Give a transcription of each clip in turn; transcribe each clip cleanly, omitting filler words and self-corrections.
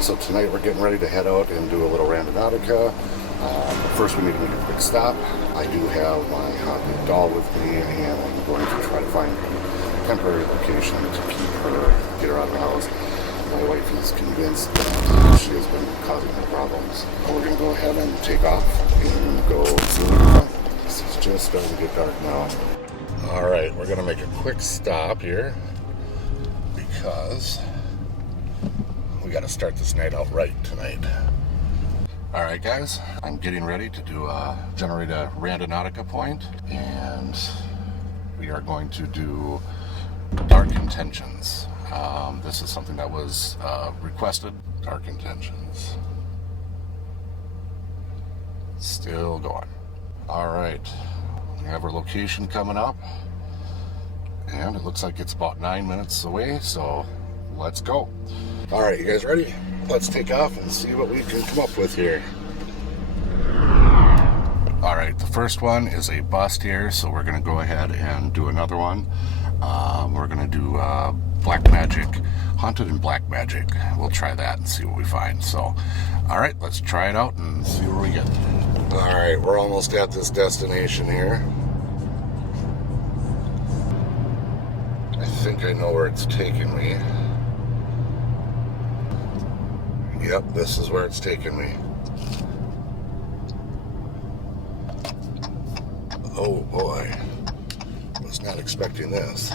So tonight we're getting ready to head out and do a little Randonautica. First we need to make a quick stop. I do have my haunted doll with me, and I'm going to try to find a temporary location to keep her, get her out of the house. My wife is convinced that she has been causing her problems. We're going to go ahead and take off and go see what we can find. This is just starting to get dark now. Alright, we're going to make a quick stop here because we got to start this night out right tonight. Alright guys, I'm getting ready to generate a Randonautica point, and we are going to do dark intentions. This is something that was requested. Dark intentions. Still going. Alright, we have our location coming up, and it looks like it's about 9 minutes away, so let's go. Alright, you guys ready? Let's take off and see what we can come up with here. Alright, the first one is a bust here, so we're going to go ahead and do another one. We're going to do Black Magic, Haunted in Black Magic. We'll try that and see what we find. So, alright, let's try it out and see where we get. Alright, we're almost at this destination here. I think I know where it's taking me. Yep, this is where it's taking me. Oh boy, was not expecting this.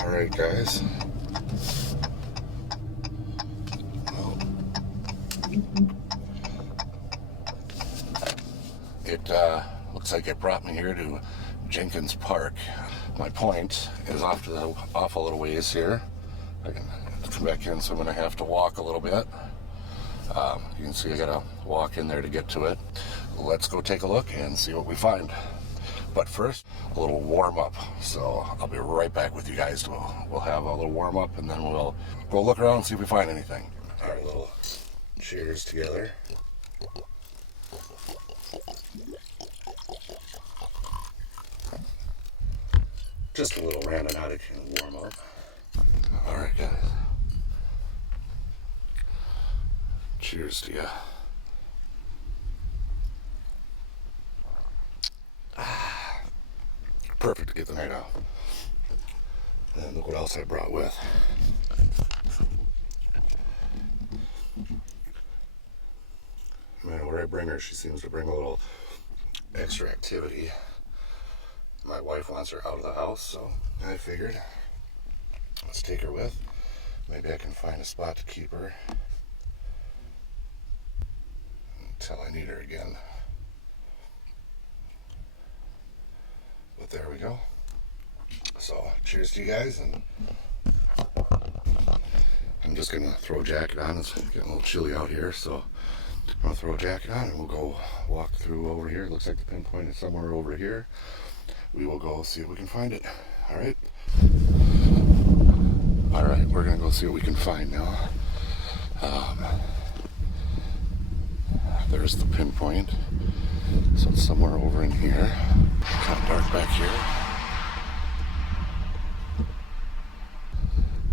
Alright guys. Well, it looks like it brought me here to Jenkins Park. My point is off a little ways here. I can come back in, so I'm going to have to walk a little bit. You can see I got to walk in there to get to it. Let's go take a look and see what we find. But first, a little warm up. So I'll be right back with you guys. We'll have a little warm up, and then we'll go look around and see if we find anything. All right, little cheers together. Just a little Randonautica warm up. All right, guys. Cheers to ya. Perfect to get the night out. And look what else I brought with. No matter where I bring her, she seems to bring a little extra activity. My wife wants her out of the house, so I figured let's take her with. Maybe I can find a spot to keep her until I need her again. But there we go. So cheers to you guys, and I'm just gonna throw a jacket on. It's getting a little chilly out here, so I'm gonna throw a jacket on and we'll go walk through over here. It looks like the pinpoint is somewhere over here. We will go see if we can find it. Alright? Alright, we're gonna go see what we can find now. There's the pinpoint. So it's somewhere over in here. Kind of dark back here.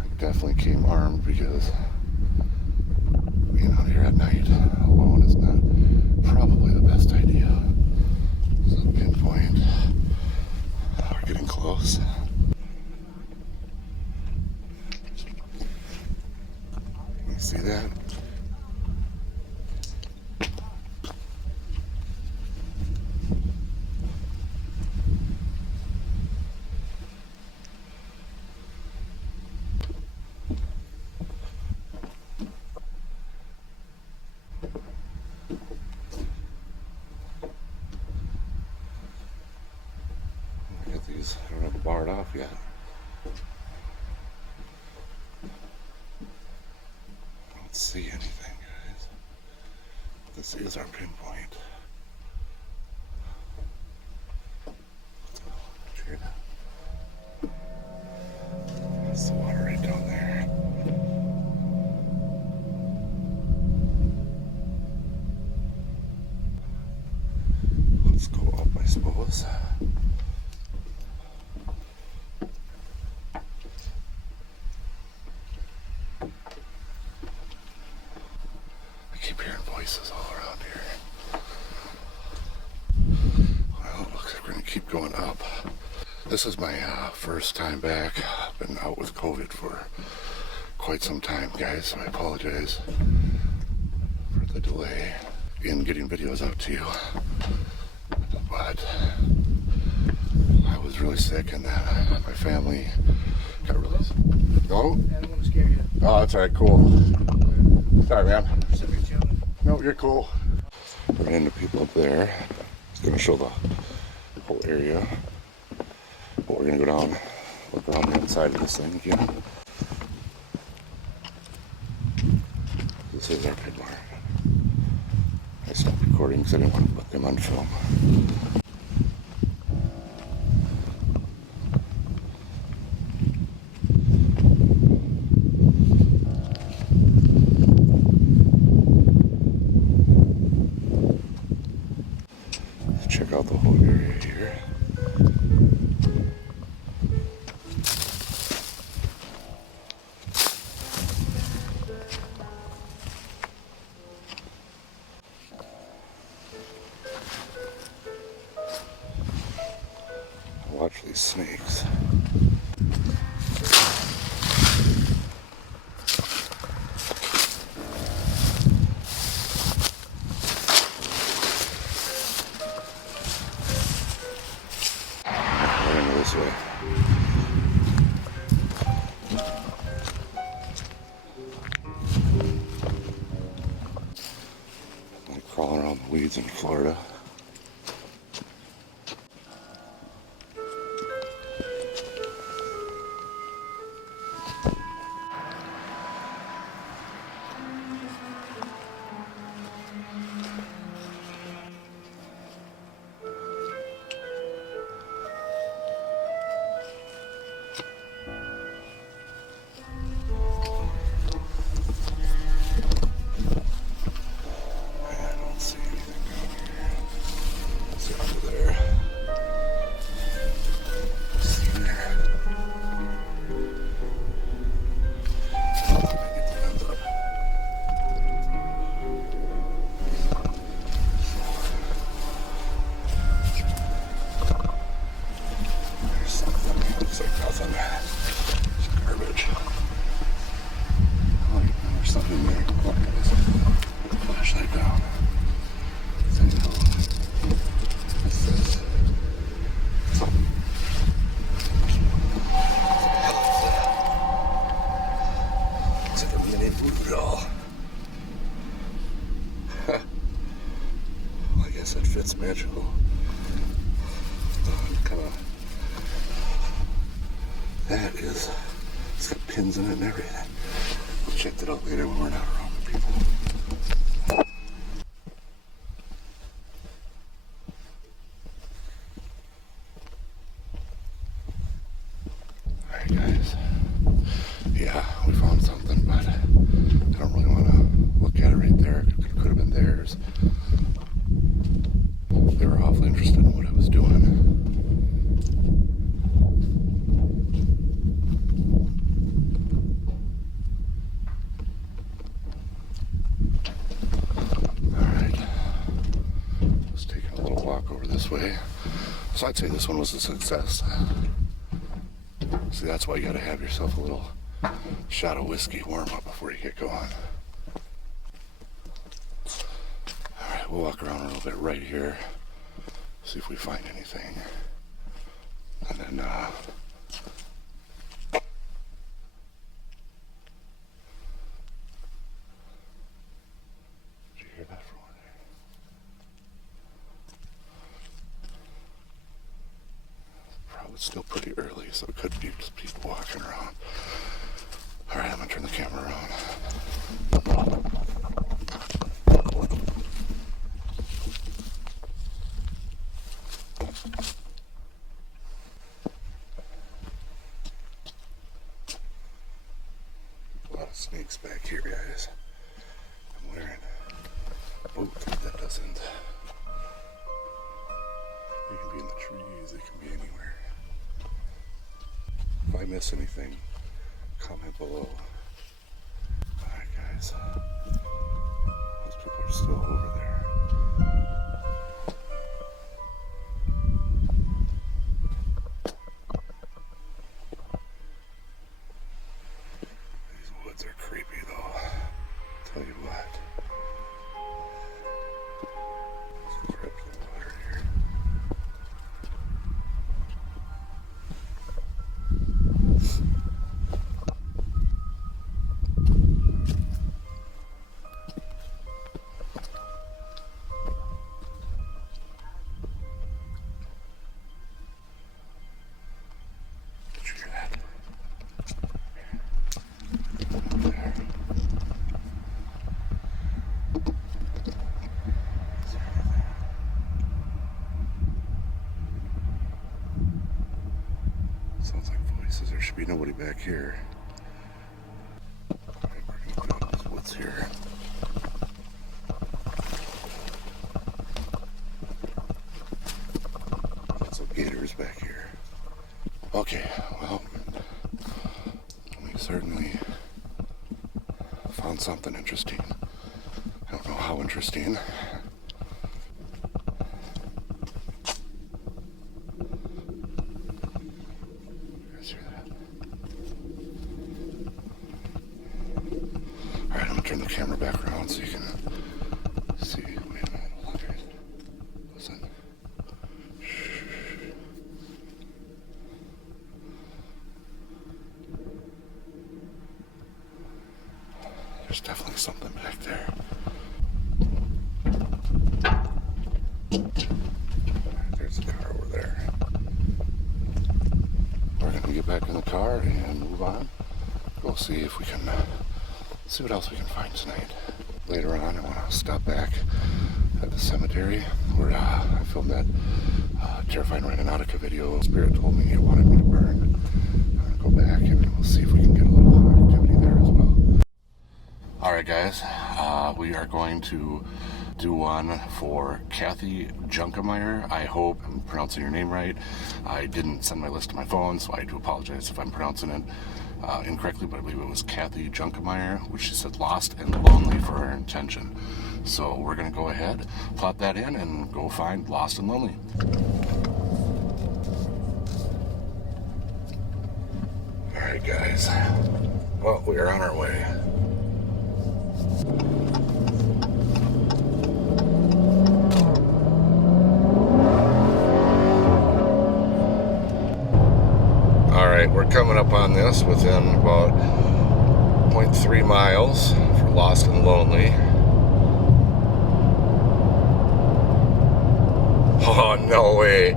I definitely came armed because being out here at night alone is not probably the best idea. So the pinpoint. We're getting close. You see that? These I don't have it barred off yet. I don't see anything, guys. This is our pinpoint. That's the water right down there. Let's go up, I suppose. going up. This is my first time back. I've been out with COVID for quite some time, guys, so I apologize for the delay in getting videos out to you. But I was really sick, and my family got really sick. No? I don't want to scare you. Oh, that's alright, cool. Sorry, man. No, you're cool. We're into people up there. It's going to show the whole area. But we're going to go down, look around the inside of this thing again. This is our pit mark. I stopped recording because I didn't want to put them on film. Check out the whole area here. Watch these snakes. Right into this way. Like crawling around the weeds in Florida. Voodoo doll. Well, I guess that fits magical. It's got pins in it and everything. We'll check that out later when we're not around with people. Alright guys, yeah, we found something, but I don't really want to look at it right there. It could have been theirs. They were awfully interested in what I was doing. This way. So I'd say this one was a success. See, that's why you gotta have yourself a little shot of whiskey warm up before you get going. Alright, we'll walk around a little bit right here, see if we find anything. And then did you hear that from over there? It's still pretty early, so it could be just people walking around. Alright, I'm gonna turn the camera around. A lot of snakes back here, guys. I'm wearing a boot that doesn't. They can be in the trees, they can be anywhere. If I miss anything, comment below. Alright guys, those people are still over there. Sounds like voices. There should be nobody back here. Alright, we're gonna go out these woods here. Got some gators back here. Okay, well, we certainly found something interesting. I don't know how interesting. Alright, I'm gonna turn the camera back around so you can see. Wait a minute, hold on, guys. Listen. Shh. There's definitely something back there. There's the car over there. We're gonna get back in the car and move on. We'll see if we can see what else we can find tonight. Later on, I want to stop back at the cemetery where I filmed that terrifying Randonautica video. Spirit told me he wanted me to burn. I'm gonna go back and we'll see if we can get a little activity there as well. Alright guys, we are going to do one for Kathy Junkemeyer. I hope I'm pronouncing your name right. I didn't send my list to my phone, so I do apologize if I'm pronouncing it incorrectly, but I believe it was Kathy Junkemeyer, which she said lost and lonely for her intention. So we're going to go ahead, plot that in, and go find Lost and Lonely. Alright guys, well, we are on our way. Alright, we're coming up on this within about 0.3 miles for Lost and Lonely. Oh, no way.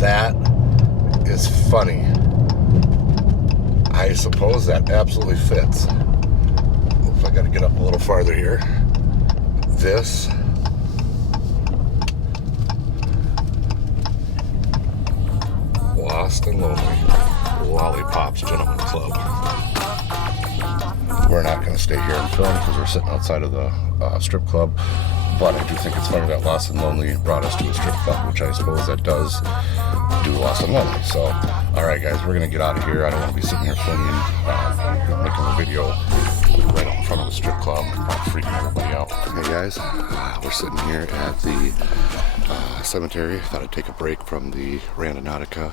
That is funny. I suppose that absolutely fits. Oops, I gotta get up a little farther here. This Lost and Lonely Lollipops Gentlemen Club. We're not going to stay here and film because we're sitting outside of the strip club, but I do think it's funny that Lost and Lonely brought us to a strip club, which I suppose that does do Lost and Lonely. So, alright guys, we're going to get out of here. I don't want to be sitting here filming, making a video right out in front of the strip club, freaking everybody out. Hey guys, we're sitting here at the cemetery. Thought I'd take a break from the Randonautica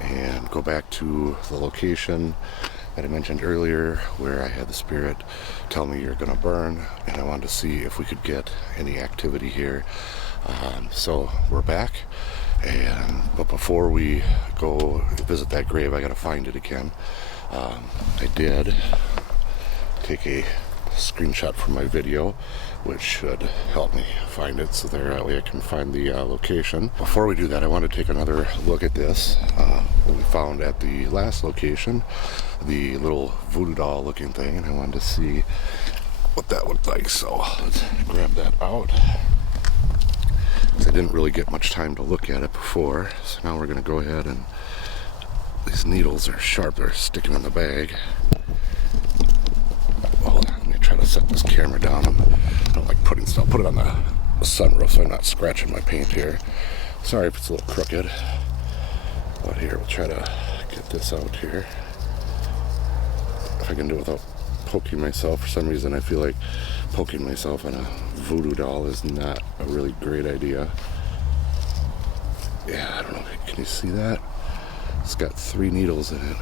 and go back to the location that I mentioned earlier where I had the spirit tell me you're gonna burn, and I wanted to see if we could get any activity here. So we're back, but before we go visit that grave, I gotta find it again. I did take a screenshot from my video, which should help me find it, so that way I can find the location. Before we do that, I want to take another look at this, what we found at the last location, the little voodoo doll looking thing, and I wanted to see what that looked like. So let's grab that out. I didn't really get much time to look at it before, so now we're going to go ahead, and these needles are sharp, they're sticking in the bag. Hold on, let me try to set this camera down. I don't like putting stuff, put it on the sunroof so I'm not scratching my paint here. Sorry if it's a little crooked, but here, we'll try to get this out here. If I can do it without poking myself. For some reason I feel like poking myself on a voodoo doll is not a really great idea. Yeah, I don't know, can you see that? It's got 3 needles in it.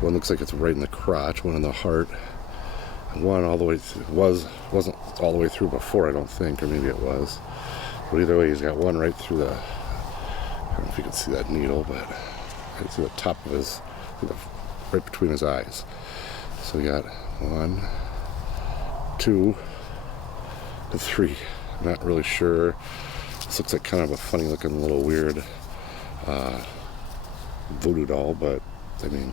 One looks like it's right in the crotch, one in the heart, and one all the way through, wasn't all the way through before, I don't think, or maybe it was. But either way, he's got one right through the, I don't know if you can see that needle, but right through the top of his, right between his eyes. So we got 1, 2, and 3. I'm not really sure. This looks like kind of a funny looking little weird voodoo doll, but I mean,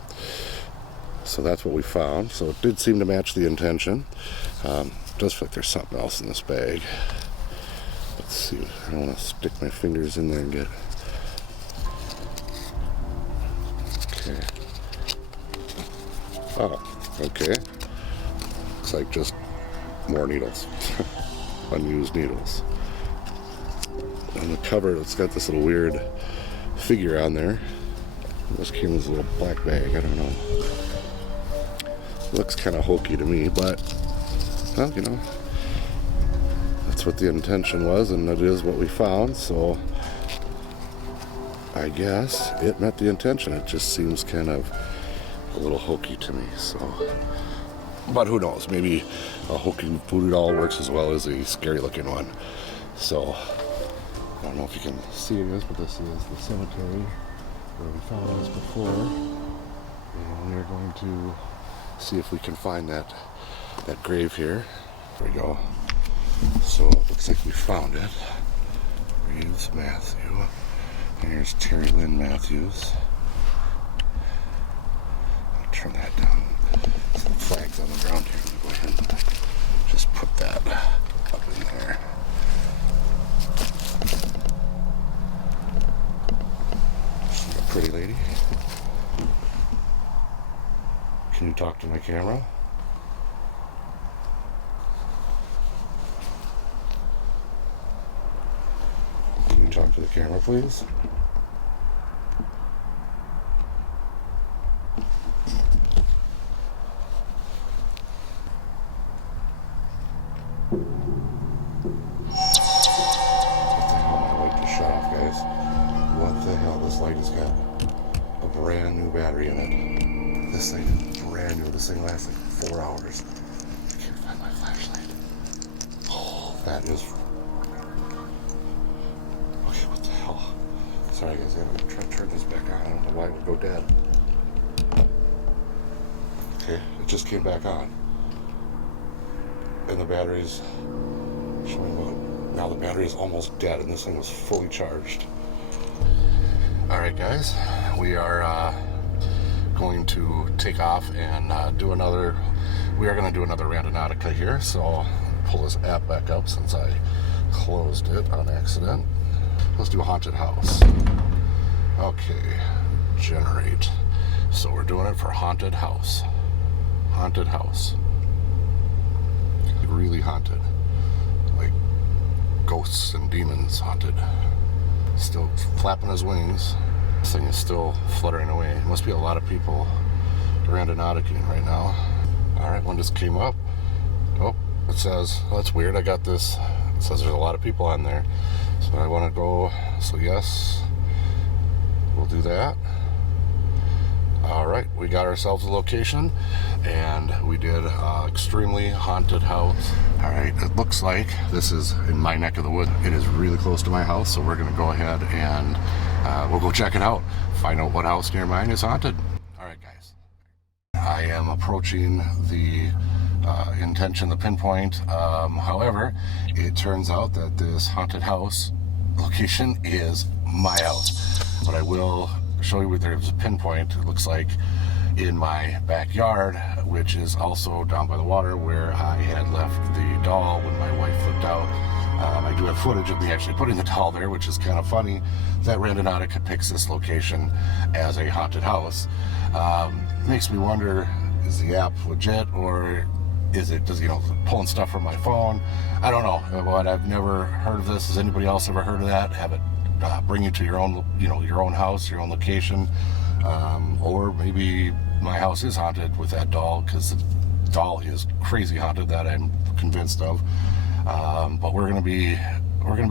so that's what we found. So it did seem to match the intention. It does feel like there's something else in this bag, but Let's see. I don't want to stick my fingers in there and get. Okay. Oh, okay. Looks like just more needles. Unused needles. On the cover, it's got this little weird figure on there. This came in this little black bag. I don't know. Looks kind of hokey to me, but, well, you know, that's what the intention was, and it is what we found, so I guess it met the intention. It just seems kind of a little hokey to me, so. But who knows? Maybe a hokey voodoo doll works as well as a scary looking one. So, I don't know if you can see this, but this is the cemetery where we found this before. And we're going to see if we can find that grave here. There we go. So it looks like we found it. Reeves Matthew. And here's Terry Lynn Matthews. I'll turn that down. Some flags on the ground here. Go ahead and just put that up in there. A pretty lady. Can you talk to my camera? Can you talk to the camera, please? This light has got a brand new battery in it. This thing is brand new. This thing lasts like 4 hours. I can't find my flashlight. Oh, that is. Okay, what the hell? Sorry guys, I'm gonna try to turn this back on. I don't know why it would go dead. Okay, it just came back on. And the battery's showing what? Now the battery is almost dead and this thing was fully charged. Alright guys, we are going to take off and do another, we are going to do another Randonautica here, so I'll pull this app back up since I closed it on accident. Let's do a haunted house. Okay, generate. So we're doing it for haunted house. Haunted house. Really haunted. Like ghosts and demons haunted. Still flapping his wings. This thing is still fluttering away. Must be a lot of people Randonautica right now. Alright, one just came up. Oh, it says, oh, that's weird. I got this. It says there's a lot of people on there. So I want to go. So yes, we'll do that. Alright, we got ourselves a location and we did extremely haunted house. Alright, it looks like this is in my neck of the woods. It is really close to my house, so we're going to go ahead and we'll go check it out. Find out what house near mine is haunted. Alright guys, I am approaching the intention, the pinpoint. However, it turns out that this haunted house location is my house. But I will show you where there's a pinpoint. It looks like in my backyard, which is also down by the water where I had left the doll when my wife flipped out. I do have footage of me actually putting the doll there, which is kind of funny that Randonautica picks this location as a haunted house. Makes me wonder, is the app legit or is it just, pulling stuff from my phone? I don't know, but I've never heard of this. Has anybody else ever heard of that? Have it bring you to your own, your own house, your own location, or maybe my house is haunted with that doll, because the doll is crazy haunted, that I'm convinced of. But we're gonna be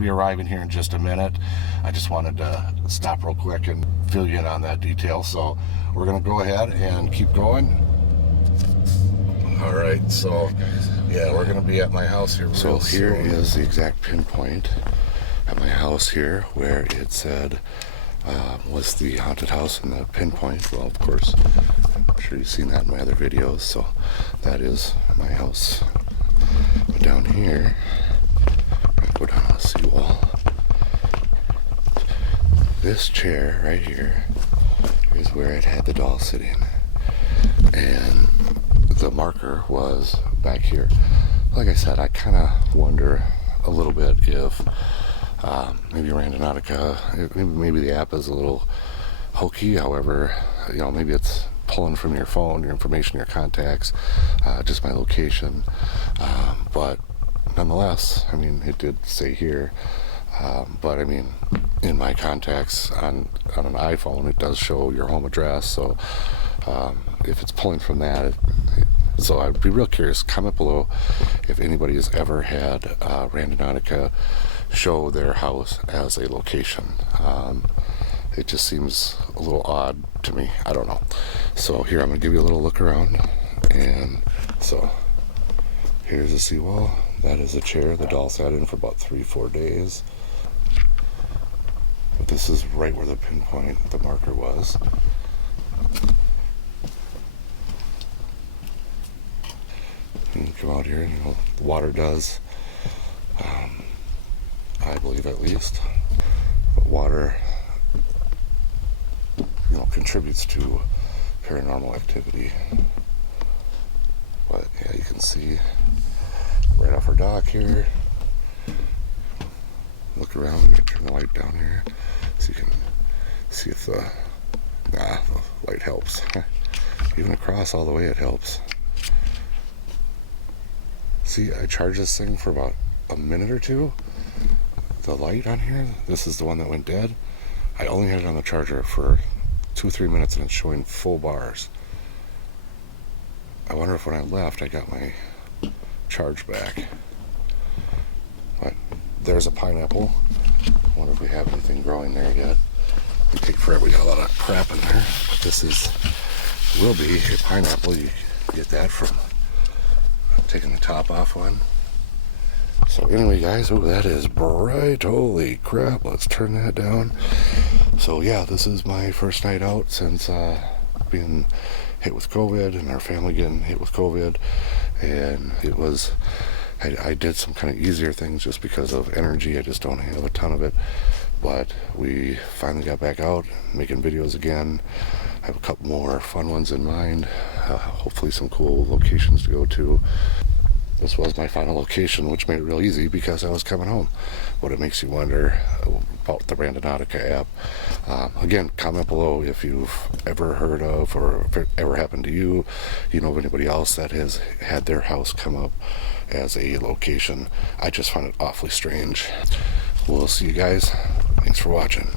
arriving here in just a minute. I just wanted to stop real quick and fill you in on that detail. So we're gonna go ahead and keep going. All right, so yeah, we're gonna be at my house here. So here is the exact pinpoint at my house here where it said was the haunted house and the pinpoint. Well, of course, I'm sure you've seen that in my other videos. So that is my house. But down here, I'll go down the seawall. This chair right here is where it had the doll sitting, and the marker was back here. Like I said, I kind of wonder a little bit if Maybe Randonautica, maybe the app is a little hokey. However, maybe it's pulling from your phone, your information, your contacts, just my location. But nonetheless, it did say here. But in my contacts on an iPhone, it does show your home address. So if it's pulling from that, so I'd be real curious. Comment below if anybody has ever had Randonautica show their house as a location. It just seems a little odd to me. I don't know. So here, I'm going to give you a little look around. And so here's the seawall. That is a chair the doll sat in for about 3-4 days. But this is right where the pinpoint, the marker was. And you come out here, and the water does, I believe at least, but water, contributes to paranormal activity. But yeah, you can see right off our dock here. Look around and turn the light down here so you can see if the light helps. Even across all the way it helps. See, I charged this thing for about a minute or two. The light on here, this is the one that went dead. I only had it on the charger for 2-3 minutes and it's showing full bars. I wonder if when I left I got my charge back. But there's a pineapple. I wonder if we have anything growing there yet. It'll take forever. We got a lot of crap in there. But this will be a pineapple. You get that from taking the top off one. So anyway, guys, that is bright. Holy crap. Let's turn that down. So yeah, this is my first night out since being hit with COVID and our family getting hit with COVID. And it was, I did some kind of easier things just because of energy. I just don't have a ton of it. But we finally got back out making videos again. I have a couple more fun ones in mind. Hopefully some cool locations to go to. This was my final location, which made it real easy because I was coming home. But it makes you wonder about the Randonautica app. Again, comment below if you've ever heard of or if it ever happened to you. You know of anybody else that has had their house come up as a location. I just find it awfully strange. We'll see you guys. Thanks for watching.